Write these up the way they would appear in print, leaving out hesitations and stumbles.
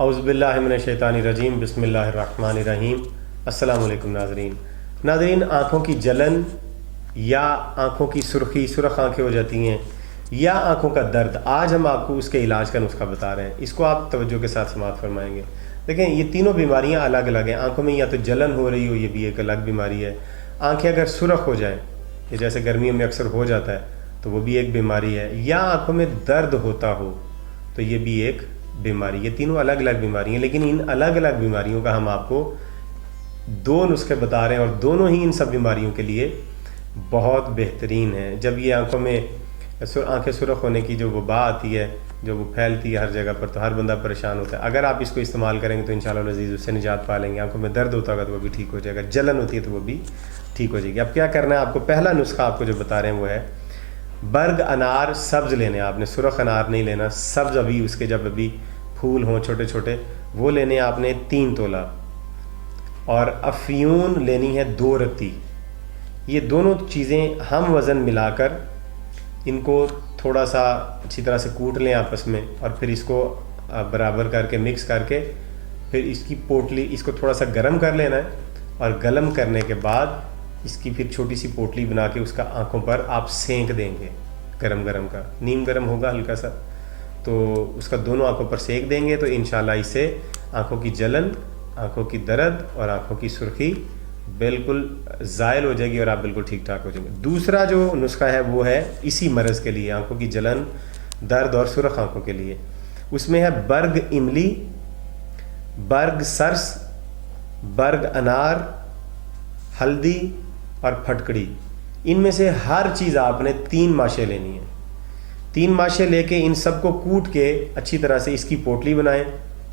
اعوذ باللہ من الشیطان الرجیم بسم اللہ الرحمن الرحیم۔ السلام علیکم ناظرین، آنکھوں کی جلن یا آنکھوں کی سرخی، سرخ آنکھیں ہو جاتی ہیں یا آنکھوں کا درد، آج ہم آپ کو اس کے علاج کا نسخہ بتا رہے ہیں۔ اس کو آپ توجہ کے ساتھ سماعت فرمائیں گے۔ دیکھیں، یہ تینوں بیماریاں الگ الگ ہیں۔ آنکھوں میں یا تو جلن ہو رہی ہو، یہ بھی ایک الگ بیماری ہے۔ آنکھیں اگر سرخ ہو جائیں، یہ جیسے گرمیوں میں اکثر ہو جاتا ہے، تو وہ بھی ایک بیماری ہے۔ یا آنکھوں میں درد ہوتا ہو تو یہ بھی ایک بیماری۔ یہ تینوں الگ الگ بیماری ہیں، لیکن ان الگ الگ بیماریوں کا ہم آپ کو دو نسخے بتا رہے ہیں، اور دونوں ہی ان سب بیماریوں کے لیے بہت بہترین ہیں۔ جب یہ آنکھوں میں آنکھیں سرخ ہونے کی جو وبا آتی ہے، جو وہ پھیلتی ہے ہر جگہ پر، تو ہر بندہ پریشان ہوتا ہے۔ اگر آپ اس کو استعمال کریں گے تو انشاءاللہ العزیز اس سے نجات پا لیں گے۔ آنکھوں میں درد ہوتا ہوگا تو وہ بھی ٹھیک ہو جائے گا، جلن ہوتی ہے تو وہ بھی ٹھیک ہو جائے گی۔ اب کیا کرنا ہے آپ کو؟ پہلا نسخہ آپ کو جو بتا رہے ہیں وہ ہے برگ انار سبز لینے۔ آپ نے سرخ انار نہیں لینا، سبز، ابھی اس کے جب ابھی پھول ہوں چھوٹے چھوٹے، وہ لینے آپ نے 3 تولہ، اور افیون لینی ہے 2 رتی۔ یہ دونوں چیزیں ہم وزن ملا کر ان کو تھوڑا سا اچھی طرح سے کوٹ لیں آپس میں، اور پھر اس کو برابر کر کے مکس کر کے پھر اس کی پوٹلی، اس کو تھوڑا سا گرم کر لینا ہے، اور گرم کرنے کے بعد اس کی پھر چھوٹی سی پوٹلی بنا کے اس کا آنکھوں پر آپ سینک دیں گے۔ گرم گرم کا، نیم گرم ہوگا ہلکا سا، تو اس کا دونوں آنکھوں پر سینک دیں گے، تو انشاءاللہ اس سے آنکھوں کی جلن، آنکھوں کی درد اور آنکھوں کی سرخی بالکل زائل ہو جائے گی، اور آپ بالکل ٹھیک ٹھاک ہو جائیں گے۔ دوسرا جو نسخہ ہے وہ ہے اسی مرض کے لیے، آنکھوں کی جلن، درد اور سرخ آنکھوں کے لیے۔ اس میں ہے برگ املی، برگ سرس، برگ انار، ہلدی اور پھٹکڑی۔ ان میں سے ہر چیز آپ نے 3 ماشیں لینی ہیں۔ 3 ماشیں لے کے ان سب کو کوٹ کے اچھی طرح سے اس کی پوٹلی بنائیں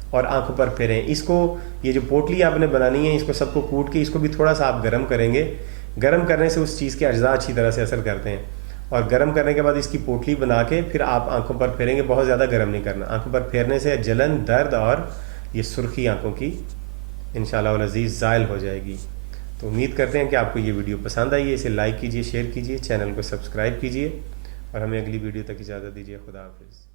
اور آنکھوں پر پھیریں۔ اس کو، یہ جو پوٹلی آپ نے بنانی ہے، اس کو سب کو کوٹ کے اس کو بھی تھوڑا سا آپ گرم کریں گے۔ گرم کرنے سے اس چیز کے اجزاء اچھی طرح سے اثر کرتے ہیں، اور گرم کرنے کے بعد اس کی پوٹلی بنا کے پھر آپ آنکھوں پر پھیریں گے۔ بہت زیادہ گرم نہیں کرنا، آنکھوں پر پھیرنے سے جلن، درد اور یہ سرخی آنکھوں کی انشاءاللہ العزیز زائل ہو جائے گی۔ تو امید کرتے ہیں کہ آپ کو یہ ویڈیو پسند آئی ہے۔ اسے لائک کیجئے، شیئر کیجئے، چینل کو سبسکرائب کیجئے، اور ہمیں اگلی ویڈیو تک اجازت دیجیے۔ خدا حافظ۔